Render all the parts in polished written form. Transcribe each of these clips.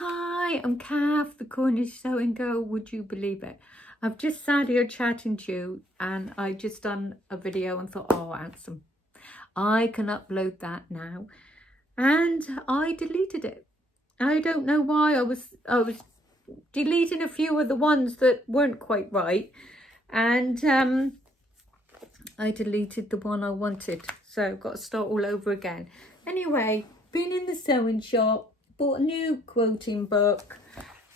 Hi, I'm Kath, the Cornish Sewing Girl. Would you believe it? I've just sat here chatting to you and I just done a video and thought, oh, handsome, I can upload that now. And I deleted it. I don't know why. I was deleting a few of the ones that weren't quite right. And I deleted the one I wanted. So I've got to start all over again. Anyway, been in the sewing shop. Bought a new quilting book.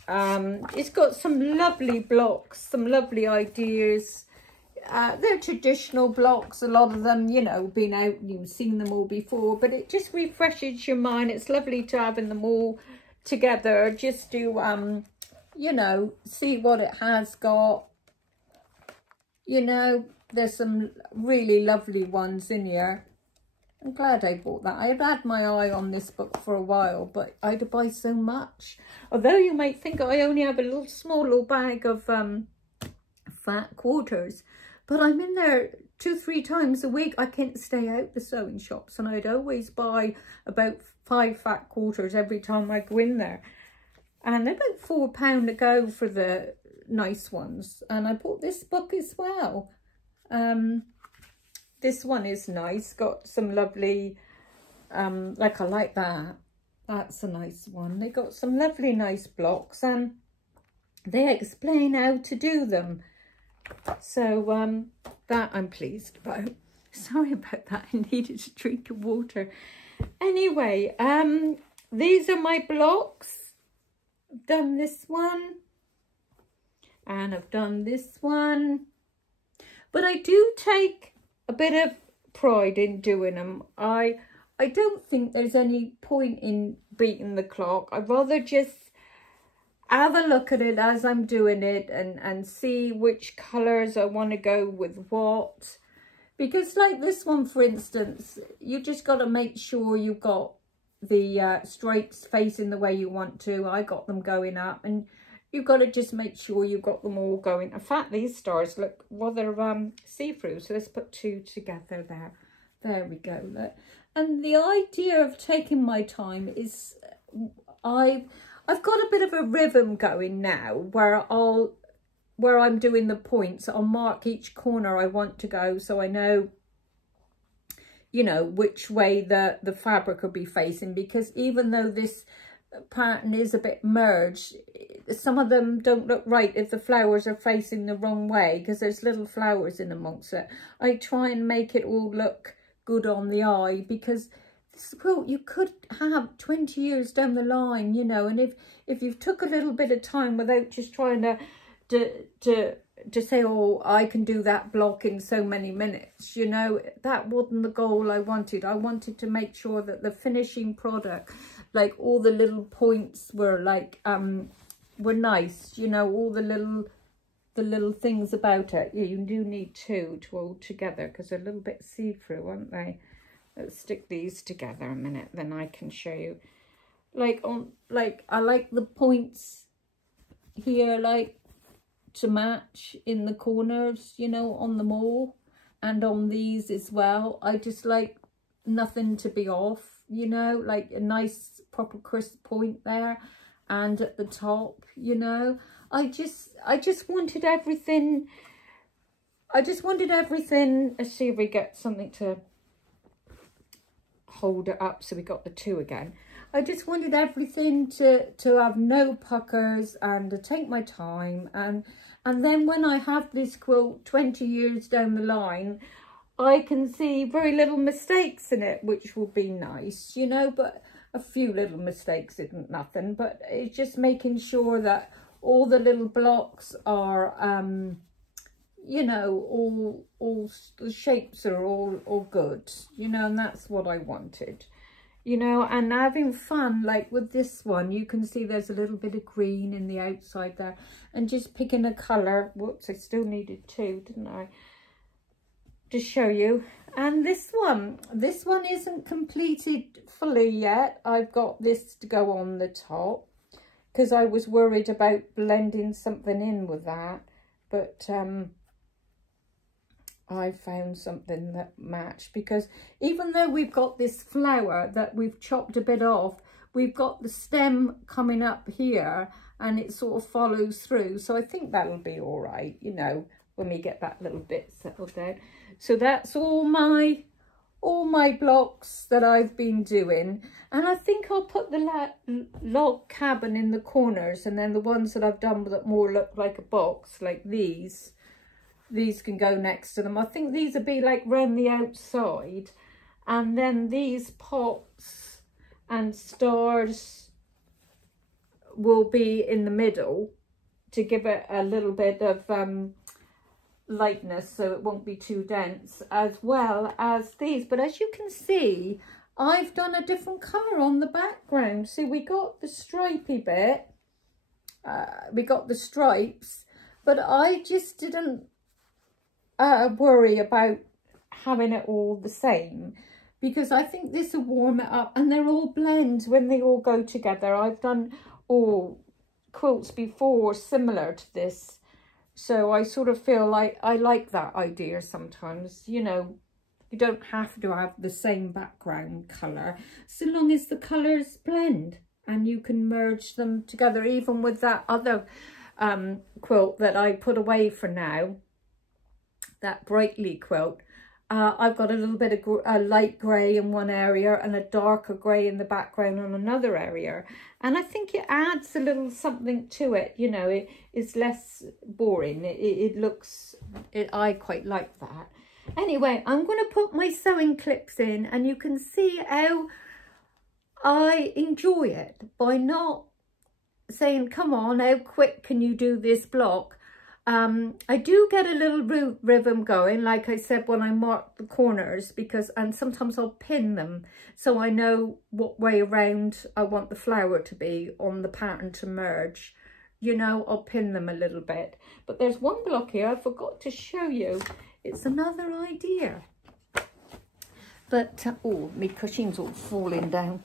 It's got some lovely blocks, some lovely ideas. They're traditional blocks, a lot of them, you know, been out, you've seen them all before, but it just refreshes your mind. It's lovely to having them all together, just to, you know, see what it has got. You know, there's some really lovely ones in here. I'm glad I bought that. I've had my eye on this book for a while, but I had to buy so much. Although you might think I only have a small little bag of fat quarters, but I'm in there 2-3 times a week. I can't stay out the sewing shops, and I'd always buy about 5 fat quarters every time I go in there. And they're about £4 a go for the nice ones. And I bought this book as well. This one is nice, got some lovely, like I like that. That's a nice one. They got some lovely nice blocks and they explain how to do them. So that I'm pleased about. Sorry about that, I needed a drink of water. Anyway, these are my blocks. I've done this one and I've done this one. But I do take a bit of pride in doing them. I don't think there's any point in beating the clock. I'd rather just have a look at it as I'm doing it and see which colours I want to go with what. Because like this one, for instance, you just got to make sure you've got the stripes facing the way you want to. I got them going up, and you've got to just make sure you've got them all going. In fact, these stars look rather see-through. So let's put 2 together there. There we go. Look. And the idea of taking my time is I've got a bit of a rhythm going now where I'm doing the points. I'll mark each corner I want to go so I know, you know, which way the fabric will be facing. Because even though this pattern is a bit merged, some of them don't look right if the flowers are facing the wrong way, because there's little flowers in amongst it. I try and make it all look good on the eye, because this quilt you could have 20 years down the line, you know, and if you've took a little bit of time without just trying to say, oh, I can do that block in so many minutes, you know, that wasn't the goal I wanted. I wanted to make sure that the finishing product, like all the little points were like were nice, you know, all the little things about it. Yeah, you do need 2 to hold together because they're a little bit see-through, aren't they? Let's stick these together a minute, then I can show you. Like I like the points here, like to match in the corners, you know, on them all, and on these as well. I just like nothing to be off, you know, like a nice proper crisp point there, and at the top, you know. I just wanted everything. Let's see if we get something to hold it up so we got the 2 again. I just wanted everything to have no puckers and to take my time, and then when I have this quilt 20 years down the line, I can see very little mistakes in it, which will be nice, you know. But a few little mistakes isn't nothing, but it's just making sure that all the little blocks are you know, all the shapes are all good, you know, and that's what I wanted, you know. And having fun, like with this one, you can see there's a little bit of green in the outside there, and just picking a colour. Whoops, I still needed 2, didn't I, to show you. And this one isn't completed fully yet. I've got this to go on the top because I was worried about blending something in with that, but I found something that matched, because even though we've got this flower that we've chopped a bit off, we've got the stem coming up here and it sort of follows through. So I think that'll be all right, you know, when we get that little bit settled down. So that's all my blocks that I've been doing. And I think I'll put the log cabin in the corners, and then the ones that I've done that more look like a box, like these can go next to them. I think these will be like round the outside, and then these pots and stars will be in the middle to give it a little bit of lightness, so it won't be too dense, as well as these. But as you can see, I've done a different colour on the background. See, we got the stripy bit, we got the stripes, but I just didn't worry about having it all the same, because I think this will warm it up, and they're all blend when they all go together. I've done all quilts before similar to this, so I sort of feel like I like that idea sometimes. You know, you don't have to have the same background colour, so long as the colours blend and you can merge them together. Even with that other quilt that I put away for now, that Brightly quilt, I've got a little bit of a light grey in one area and a darker grey in the background on another area. And I think it adds a little something to it, you know, it's less boring. It looks, I quite like that. Anyway, I'm going to put my sewing clips in, and you can see how I enjoy it by not saying, come on, how quick can you do this block? I do get a little rhythm going, like I said, when I mark the corners, and sometimes I'll pin them so I know what way around I want the flower to be on the pattern to merge. You know, I'll pin them a little bit. But there's one block here I forgot to show you. It's another idea. But, oh, my cushion's all falling down.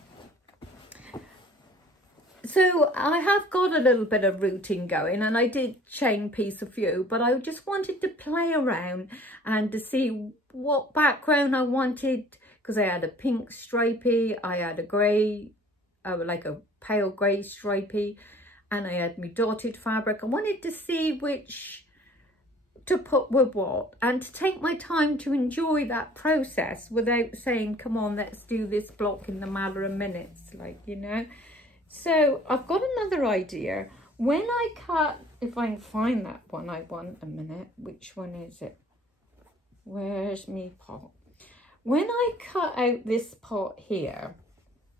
So I have got a little bit of routing going, and I did chain piece a few, but I just wanted to play around and to see what background I wanted, because I had a pink stripy, I had a grey, like a pale grey stripy, and I had my dotted fabric. I wanted to see which to put with what, and to take my time to enjoy that process without saying, come on, let's do this block in the matter of minutes, like, you know. So I've got another idea. When I cut, if I can find that one I want a minute, which one is it? Where's me pot? When I cut out this pot here,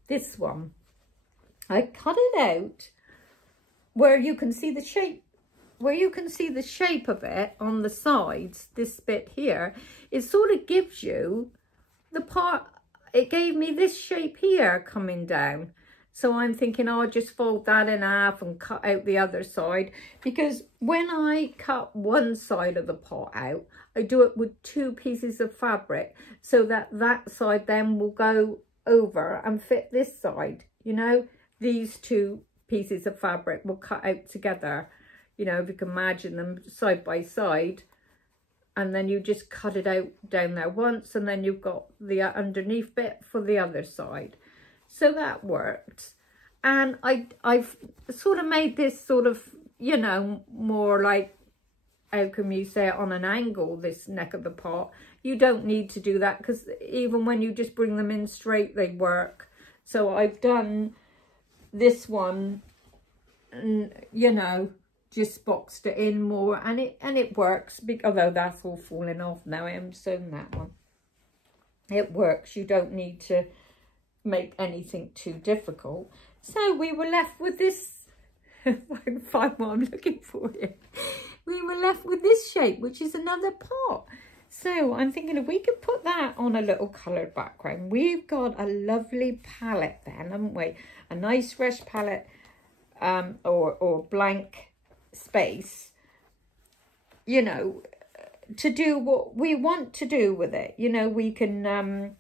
this one, I cut it out where you can see the shape, of it on the sides, this bit here. It sort of gives you the part, it gave me this shape here coming down. So I'm thinking, I'll just fold that in half and cut out the other side, because when I cut one side of the pot out, I do it with 2 pieces of fabric, so that that side then will go over and fit this side. You know, these 2 pieces of fabric will cut out together. You know, if you can imagine them side by side, and then you just cut it out down there once, and then you've got the underneath bit for the other side. So that worked. And I've sort of made this sort of, you know, more like, how can you say it, on an angle, this neck of the pot. You don't need to do that, because even when you just bring them in straight, they work. So I've done this one, and, you know, just boxed it in more, and it works, although that's all falling off now. I am sewing that one. It works. You don't need to make anything too difficult. So we were left with this, if I can find what I'm looking for here. We were left with this shape, which is another pot. So I'm thinking, if we could put that on a little coloured background, we've got a lovely palette then, haven't we? A nice fresh palette, or blank space, you know, to do what we want to do with it. You know, we can,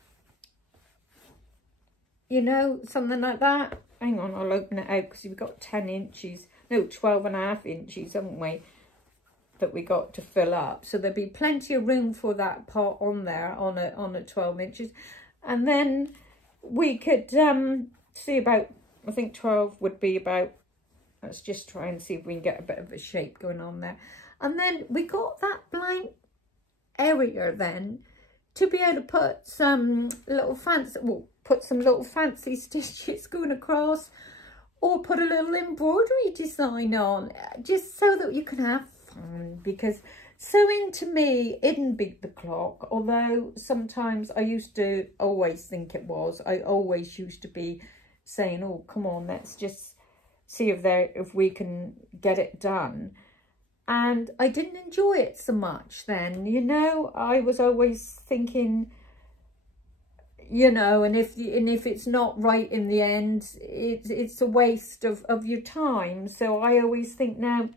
you know, something like that. Hang on, I'll open it out, because we've got 10 inches, no, 12.5 inches, haven't we, that we got to fill up. So there'll be plenty of room for that pot on there, on a 12 inches. And then we could see about I think 12 would be about, let's just try and see if we can get a bit of a shape going on there. And then we got that blank area then to be able to put some little fancy, well, put some little fancy stitches going across, or put a little embroidery design on, just so that you can have fun. Because sewing to me isn't beat the clock, although sometimes I used to always think it was. I always used to be saying, oh, come on, let's just see if we can get it done. And I didn't enjoy it so much then, you know. I was always thinking, you know, and if it's not right in the end, it's a waste of your time. So I always think now,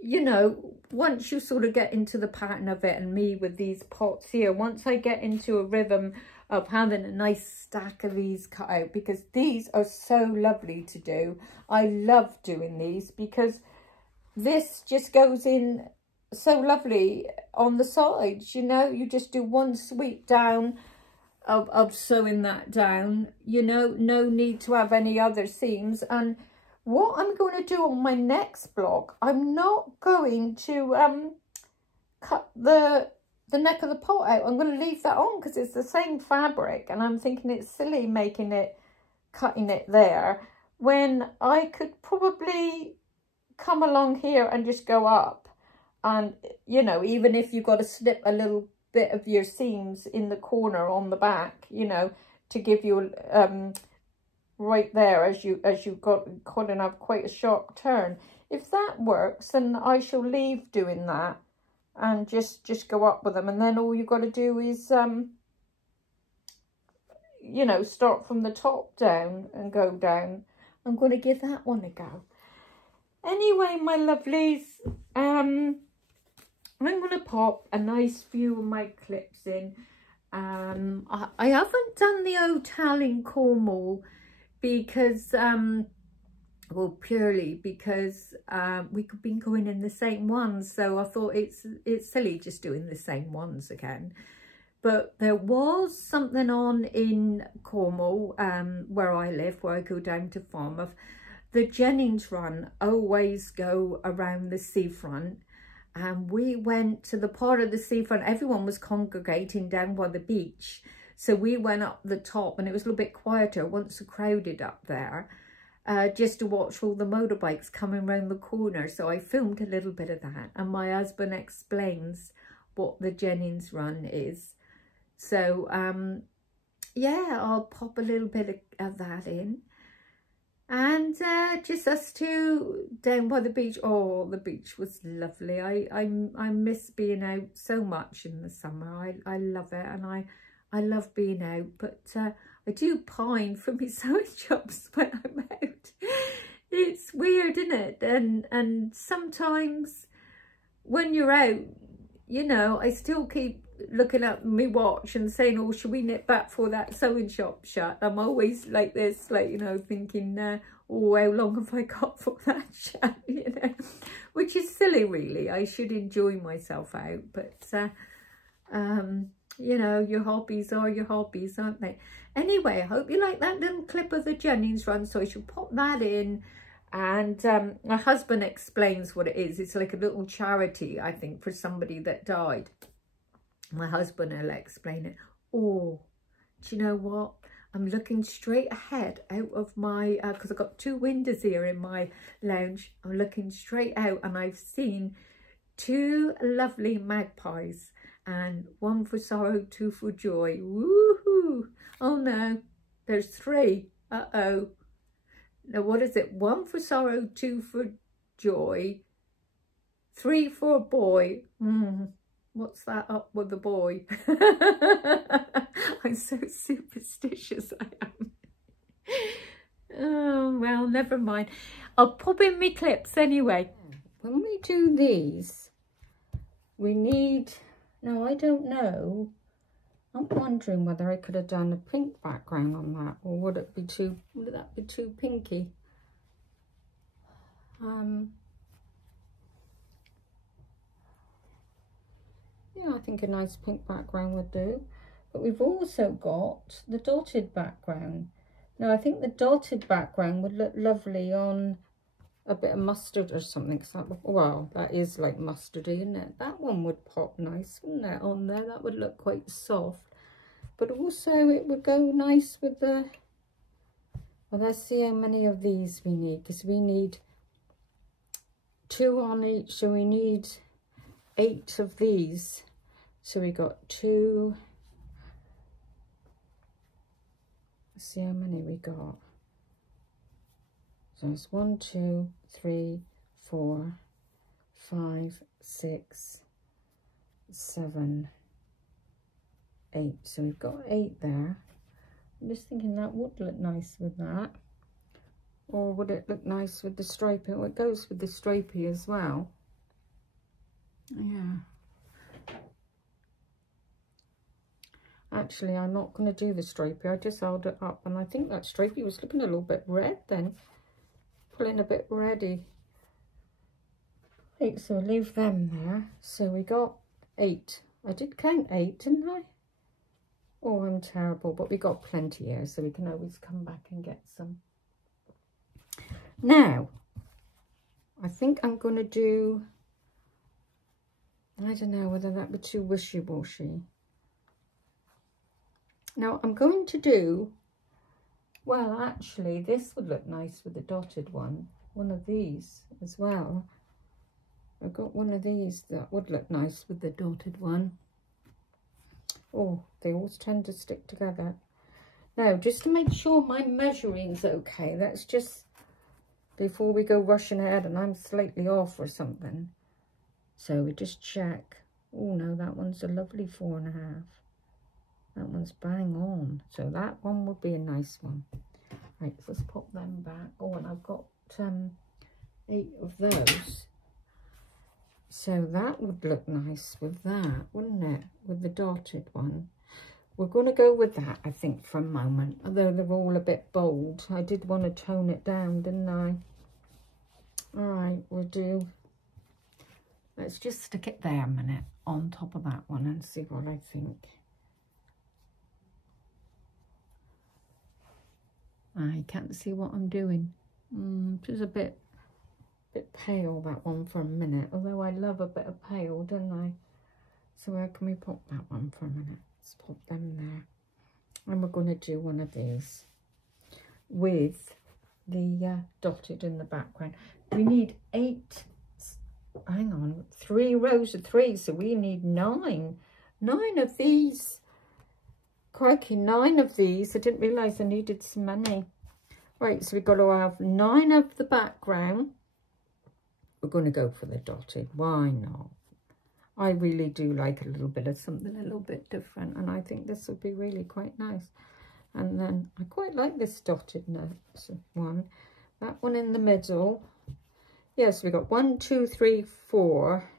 you know, once you sort of get into the pattern of it, and me with these pots here, once I get into a rhythm of having a nice stack of these cut out, because these are so lovely to do. I love doing these because this just goes in so lovely on the sides, you know. You just do one sweep down of sewing that down, you know, no need to have any other seams. And what I'm going to do on my next block, I'm not going to cut the neck of the pot out. I'm going to leave that on because it's the same fabric, and I'm thinking it's silly cutting it there when I could probably come along here and just go up. And, you know, even if you've got to snip a little bit of your seams in the corner on the back, you know, to give you right there as you couldn't have quite a sharp turn. If that works, then I shall leave doing that and just go up with them. And then all you got to do is you know, start from the top down and go down. I'm going to give that one a go. Anyway, my lovelies, I'm going to pop a nice few of my clips in. I haven't done the hotel in Cornwall because, well, purely because we've been going in the same ones. So I thought it's silly just doing the same ones again. But there was something on in Cornwall, where I live, where I go down to Falmouth. The Jennings run always go around the seafront. And we went to the part of the seafront, everyone was congregating down by the beach. So we went up the top, and it was a little bit quieter, wasn't so crowded up there, just to watch all the motorbikes coming around the corner. So I filmed a little bit of that, and my husband explains what the Jennings run is. So, yeah, I'll pop a little bit of that in. And just us two down by the beach. Oh, the beach was lovely. I miss being out so much in the summer. I love it, and I love being out. But I do pine for my sewing jobs when I'm out. It's weird, isn't it? And sometimes when you're out, you know, I still keep looking at my watch and saying, oh, should we nip back for that sewing shop shut? I'm always like this, like, you know, thinking, oh, how long have I got for that shut, you know, which is silly, really. I should enjoy myself out, but, you know, your hobbies are your hobbies, aren't they? Anyway, I hope you like that little clip of the Jennings run, so I should pop that in. And my husband explains what it is. It's like a little charity, I think, for somebody that died. My husband will explain it. Oh, do you know what? I'm looking straight ahead out of my, because I've got two windows here in my lounge. I'm looking straight out, and I've seen two lovely magpies, and one for sorrow, two for joy. Woohoo! Oh no, there's three. Uh-oh. Now, what is it? One for sorrow, two for joy, three for a boy. What's that up with the boy? I'm so superstitious, I am. Oh, well, never mind. I'll pop in my clips anyway. When we do these, we need... Now, I don't know. I'm wondering whether I could have done a pink background on that, or would that be too pinky? Yeah, I think a nice pink background would do. But we've also got the dotted background. Now I think the dotted background would look lovely on a bit of mustard or something. Well, that is like mustardy, isn't it? That one would pop nice, wouldn't it, on there? That would look quite soft. But also it would go nice with the... Well, let's see how many of these we need, because we need 2 on each, so we need 8 of these. So we got 2. Let's see how many we got. So it's 1, 2, 3, 4, 5, 6, 7, 8. So we've got 8 there. I'm just thinking that would look nice with that. Or would it look nice with the stripy? Oh, it goes with the stripy as well. Yeah. Actually, I'm not going to do the stripy. I just held it up, and I think that stripy was looking a little bit red then. Pulling a bit reddy. Right, so leave them there. So we got 8. I did count 8, didn't I? Oh, I'm terrible, but we got plenty here, so we can always come back and get some. Now, I think I'm going to do, I don't know whether that would be too wishy-washy. Now, I'm going to do, well, actually, this would look nice with the dotted one. One of these as well. I've got one of these that would look nice with the dotted one. Oh, they always tend to stick together. Now, just to make sure my measuring's okay, that's just before we go rushing ahead and I'm slightly off or something. So we just check. Oh no, that one's a lovely 4.5. That one's bang on. So that one would be a nice one. Right, so let's pop them back. Oh, and I've got 8 of those. So that would look nice with that, wouldn't it? With the dotted one. We're going to go with that, I think, for a moment. Although they're all a bit bold. I did want to tone it down, didn't I? All right, we'll do... Let's just stick it there a minute on top of that one and see what I think. I can't see what I'm doing. It is a bit pale, that one, for a minute. Although I love a bit of pale, don't I? So where can we pop that one for a minute? Let's pop them there. And we're going to do one of these with the dotted in the background. We need 8, hang on, 3 rows of 3. So we need 9. 9 of these. Crikey, 9 of these. I didn't realise I needed so many. Right, so we've got to have 9 of the background. We're going to go for the dotted. Why not? I really do like a little bit of something a little bit different. And I think this would be really quite nice. And then I quite like this dotted one. That one in the middle. Yes, we got 1, 2, 3, 4,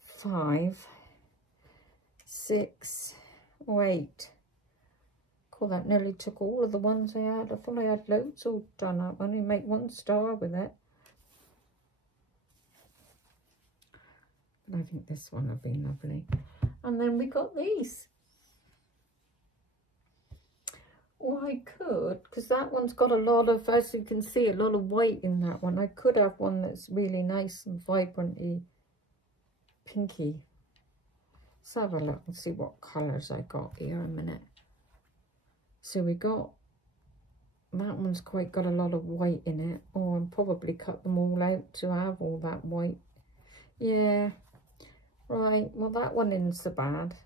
5, 6, or 8. Cool, that nearly took all of the ones I had. I thought I had loads all done up. I only make 1 star with it. I think this one would be lovely. And then we got these. Or I could, because that one's got a lot of, as you can see, a lot of white in that one. I could have one that's really nice and vibrantly pinky. Let's have a look and see what colours I got here a minute. So we got, that one's quite got a lot of white in it. Oh, I'll probably cut them all out to have all that white. Yeah. Right, well that one isn't so bad.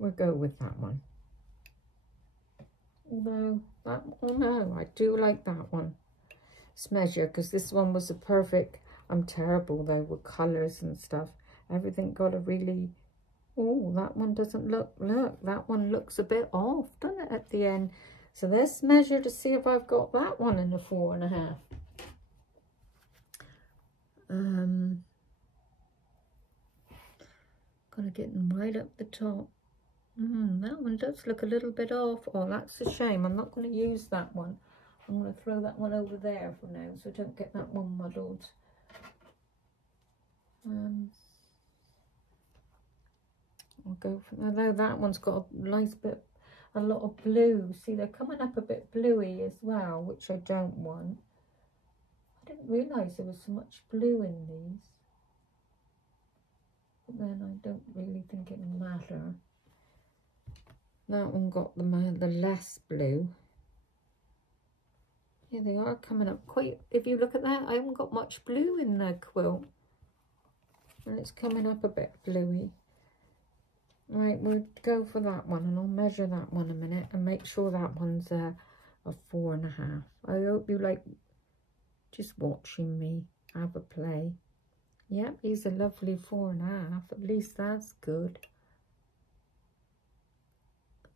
We'll go with that one. Although, that, oh no, I do like that one. Let's measure, because this one was a perfect, I'm terrible though with colours and stuff. Everything got a really, oh, that one doesn't look, that one looks a bit off, doesn't it, at the end? So let's measure to see if I've got that one in the 4.5. Gotta get them right up the top. That one does look a little bit off. Oh, that's a shame. I'm not going to use that one. I'm going to throw that one over there for now, so I don't get that one muddled. I'll go for, although that one's got a nice bit, a lot of blue. See, they're coming up a bit bluey as well, which I don't want. I didn't realise there was so much blue in these. But then I don't really think it matters. That one got the less blue. Here they are coming up quite, if you look at that, I haven't got much blue in the quilt. And it's coming up a bit bluey. Right, we'll go for that one, and I'll measure that one a minute and make sure that one's a 4.5. I hope you like just watching me have a play. Yep, he's a lovely 4.5. At least that's good.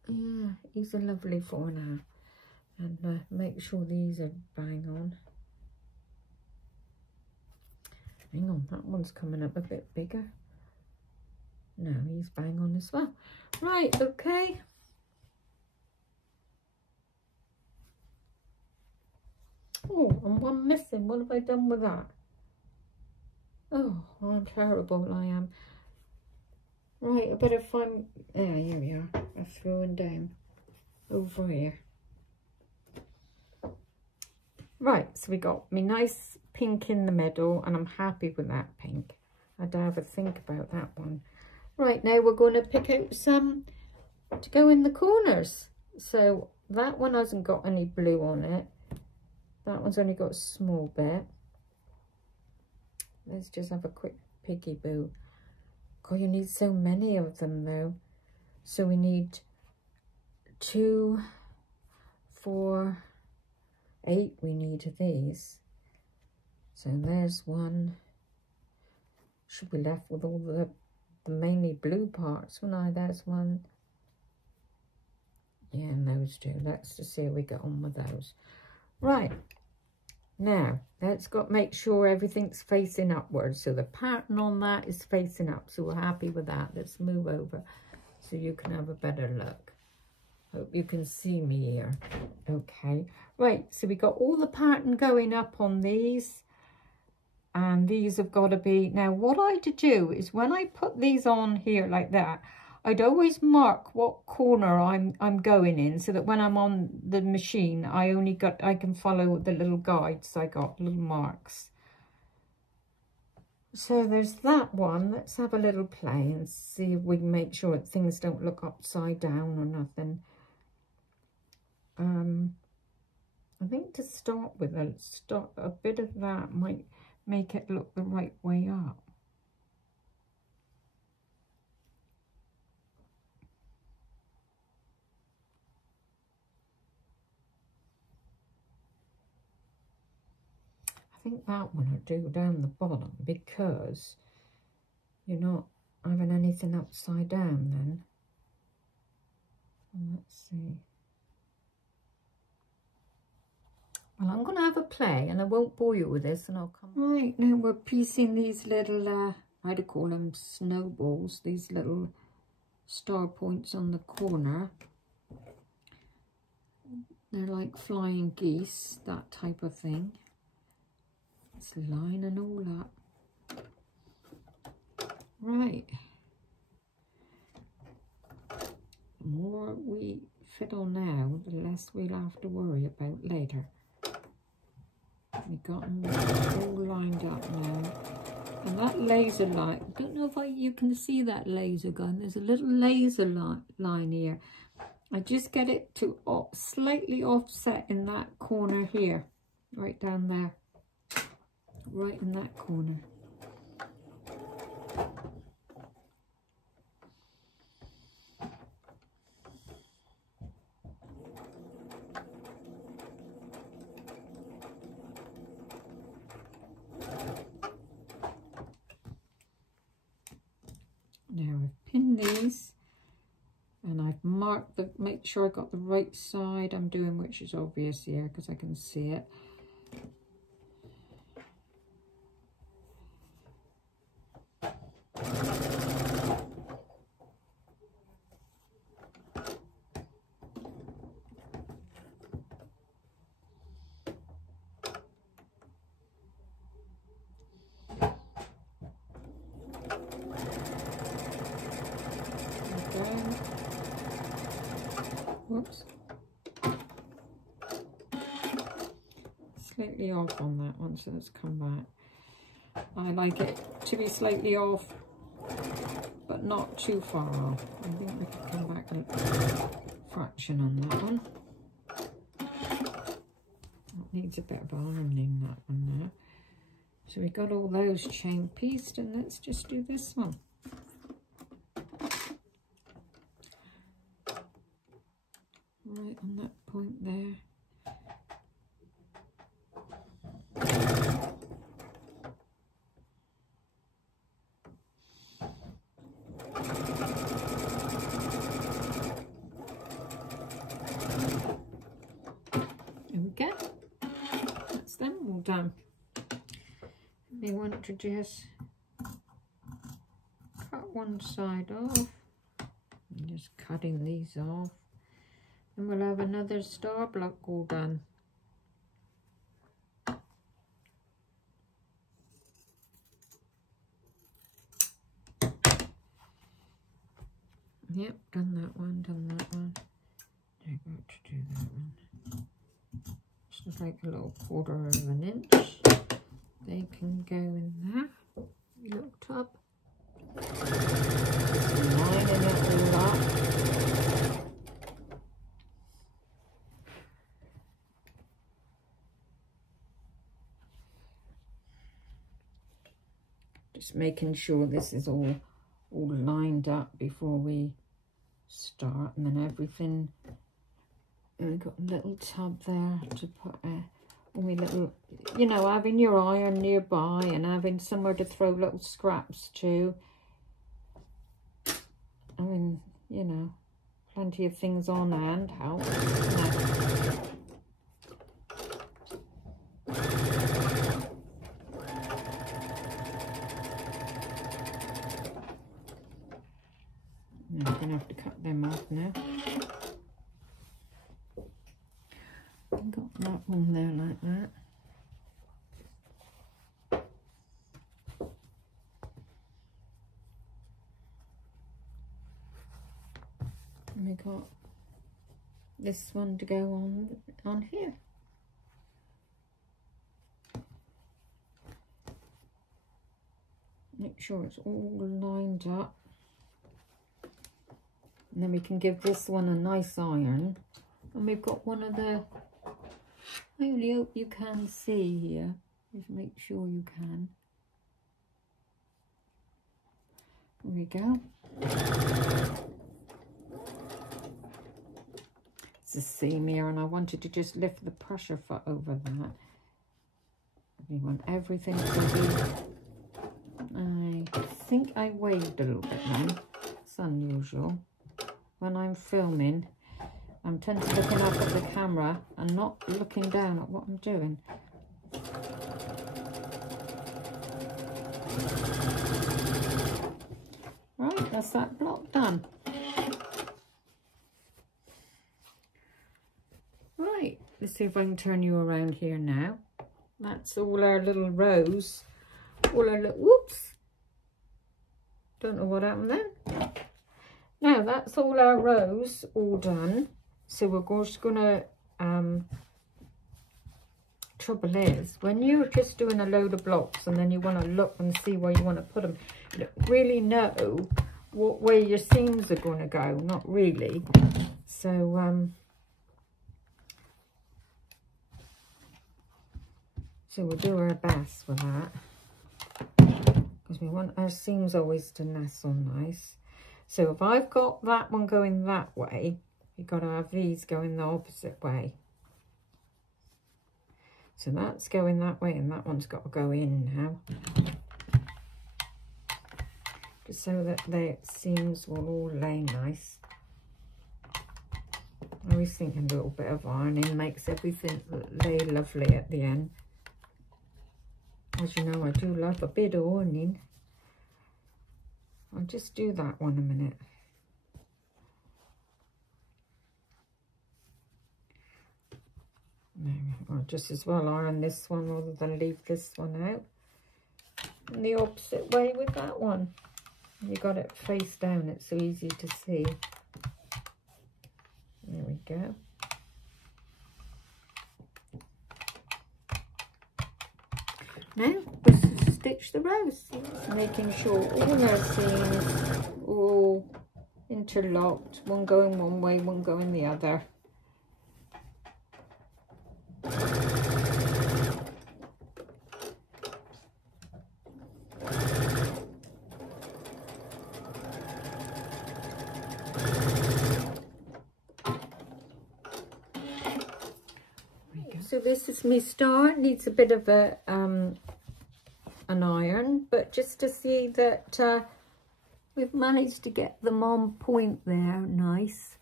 Yeah, he's a lovely 4.5. And make sure these are bang on. Hang on, that one's coming up a bit bigger. No, he's bang on as well. Right, okay. Oh, and one missing. What have I done with that? Oh, I'm terrible, I am. Right, I better find... There, here we are. I threw one down. Over here. Right, so we got me nice pink in the middle, and I'm happy with that pink. I'd have a think about that one. Right, now we're going to pick out some to go in the corners. So that one hasn't got any blue on it. That one's only got a small bit. Let's just have a quick piggy boo. God, you need so many of them though. So we need 2, 4, 8 we need of these. So there's one. Should be left with all the mainly blue parts. Well, no, there's one. Yeah, and those two. Let's just see how we get on with those. Right. Now, let's make sure everything's facing upwards. So the pattern on that is facing up. So we're happy with that. Let's move over so you can have a better look. Hope you can see me here. Okay. Right, so we got all the pattern going up on these. And these have got to be... Now, what I do is when I put these on here like that, I'd always mark what corner I'm going in, so that when I'm on the machine, I can follow the little guides. I got little marks. So there's that one. Let's have a little play and see if we can make sure that things don't look upside down or nothing. I think to start with, a bit of that might make it look the right way up. I think that one will do down the bottom, because you're not having anything upside down then. Let's see. Well, I'm going to have a play, and I won't bore you with this, and I'll come... Right, now we're piecing these little, how do you call them, snowballs, these little star points on the corner. They're like flying geese, that type of thing. It's lining all up. Right. The more we fiddle now, the less we'll have to worry about later. We got them all lined up now. And that laser light, I don't know if you can see that laser gun. There's a little laser line here. I just get it to slightly offset in that corner here. Right down there. Right in that corner. Now I've pinned these, and I've marked make sure I got the right side I'm doing, which is obvious here because I can see it. Whoops. Slightly off on that one, so let's come back. I like it to be slightly off, but not too far off. I think we can come back a fraction on that one. That needs a bit of ironing, that one now. So we got all those chain pieced, and let's just do this one. Right on that point there. There we go. That's them all done. We want to just cut one side off. I'm just cutting these off. And we'll have another star block all done. Yep, done that one, done that one. I got to do that one. Just like a little 1/4 of an inch. They can go in there. Little tub. Lining it all up. Just making sure this is all lined up before we start, and then everything. And we've got a little tub there to put all my little, you know, having your iron nearby and having somewhere to throw little scraps to. I mean, you know, plenty of things on hand help. I'm going to have to cut them off now. Got that one there like that. And we got this one to go on here. Make sure it's all lined up. And then we can give this one a nice iron. And we've got one of the, I really hope you can see here. Just make sure you can. There we go. It's a seam here, and I wanted to just lift the pressure foot over that. We want everything to be, I think I waved a little bit then. It's unusual. When I'm filming, I'm tend to looking up at the camera and not looking down at what I'm doing. Right, that's that block done. Right, let's see if I can turn you around here now. That's all our little rows. All our little, whoops. Don't know what happened then. Now that's all our rows all done. So we're just gonna, trouble is, when you're just doing a load of blocks and then you want to look and see where you want to put them, you don't really know what way your seams are going to go, not really. So, so we'll do our best with that, because we want our seams always to nestle nice. So if I've got that one going that way, you've got to have these going the opposite way. So that's going that way, and that one's got to go in now. Just so that the seams will all lay nice. I always think a little bit of ironing makes everything lay lovely at the end. As you know, I do love a bit of ironing. I'll just do that one a minute. Or just as well iron this one rather than leave this one out. And the opposite way with that one. You got it face down, it's so easy to see. There we go. Now we'll stitch the rows, making sure all our seams all interlocked, one going one way, one going the other. So this is my star. It needs a bit of a an iron, but just to see that we've managed to get them on point there, nice,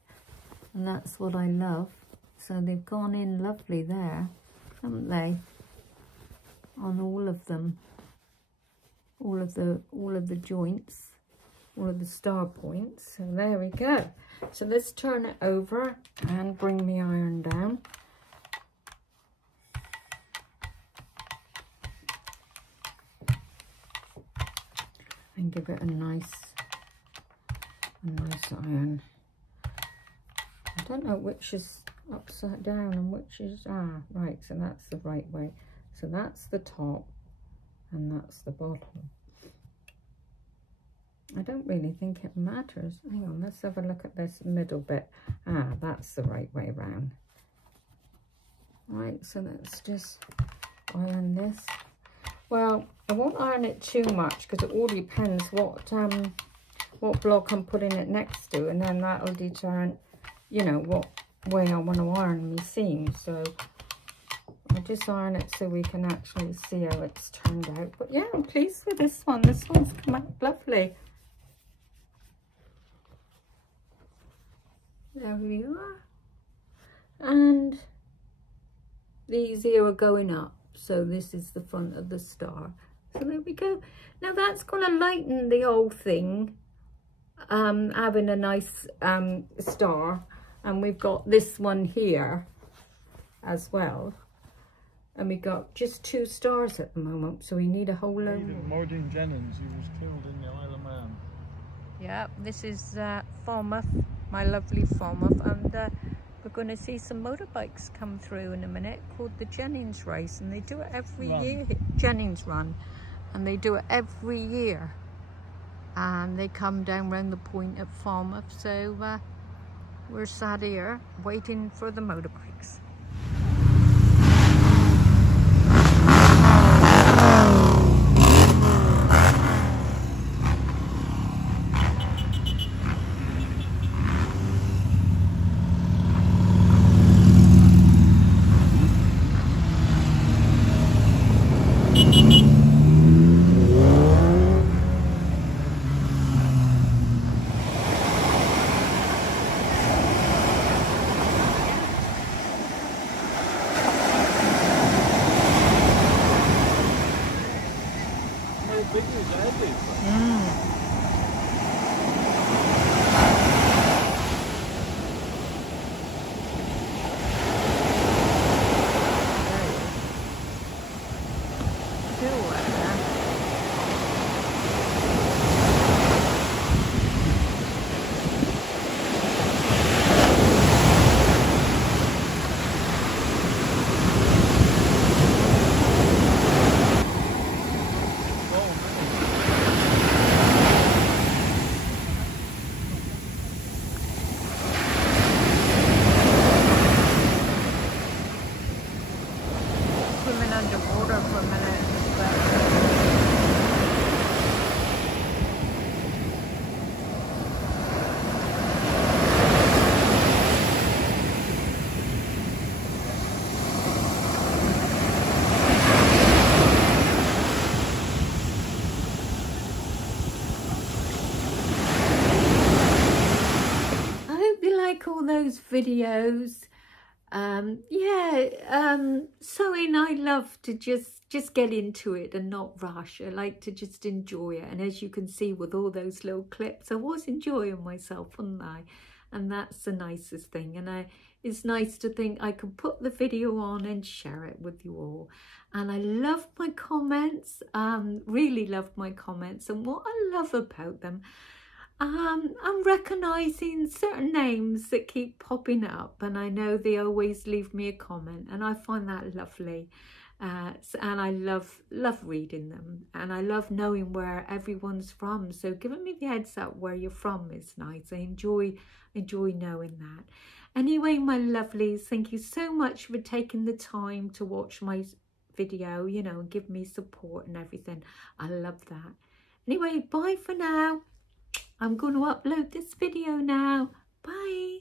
and that's what I love. So they've gone in lovely there, haven't they? On all of them, all of the joints, all of the star points. So there we go. So let's turn it over and bring the iron down. And give it a nice iron. I don't know which is upside down and which is, right, so that's the right way. So that's the top and that's the bottom. I don't really think it matters. Hang on, let's have a look at this middle bit. That's the right way round. Right, so let's just iron this. Well, I won't iron it too much because it all depends what block I'm putting it next to, and then that'll determine, you know, what way I want to iron my seam. So I'll just iron it so we can actually see how it's turned out. But yeah, I'm pleased with this one. This one's come out lovely. There we are. And these here are going up. So this is the front of the star. So there we go. Now that's going to lighten the whole thing, having a nice star. And we've got this one here as well. And we got just 2 stars at the moment, so we need a whole load more. Maudine Jennings, he was killed in the Isle of Man. Yeah, this is Falmouth, my lovely Falmouth, and we're going to see some motorbikes come through in a minute called the Jennings Race, and they do it every year. Jennings Run, and they do it every year, and they come down round the point at Falmouth. So we're sat here waiting for the motorbikes. All those videos. Sewing, I love to just get into it and not rush. I like to just enjoy it, and as you can see with all those little clips, I was enjoying myself, wasn't I? And that's the nicest thing. And it's nice to think I can put the video on and share it with you all. And I love my comments, really love my comments, and what I love about them, I'm recognising certain names that keep popping up, and I know they always leave me a comment, and I find that lovely. And I love reading them, and I love knowing where everyone's from. So giving me the heads up where you're from is nice. I enjoy knowing that. Anyway, my lovelies, thank you so much for taking the time to watch my video, you know, and give me support and everything. I love that. Anyway, bye for now. I'm going to upload this video now. Bye.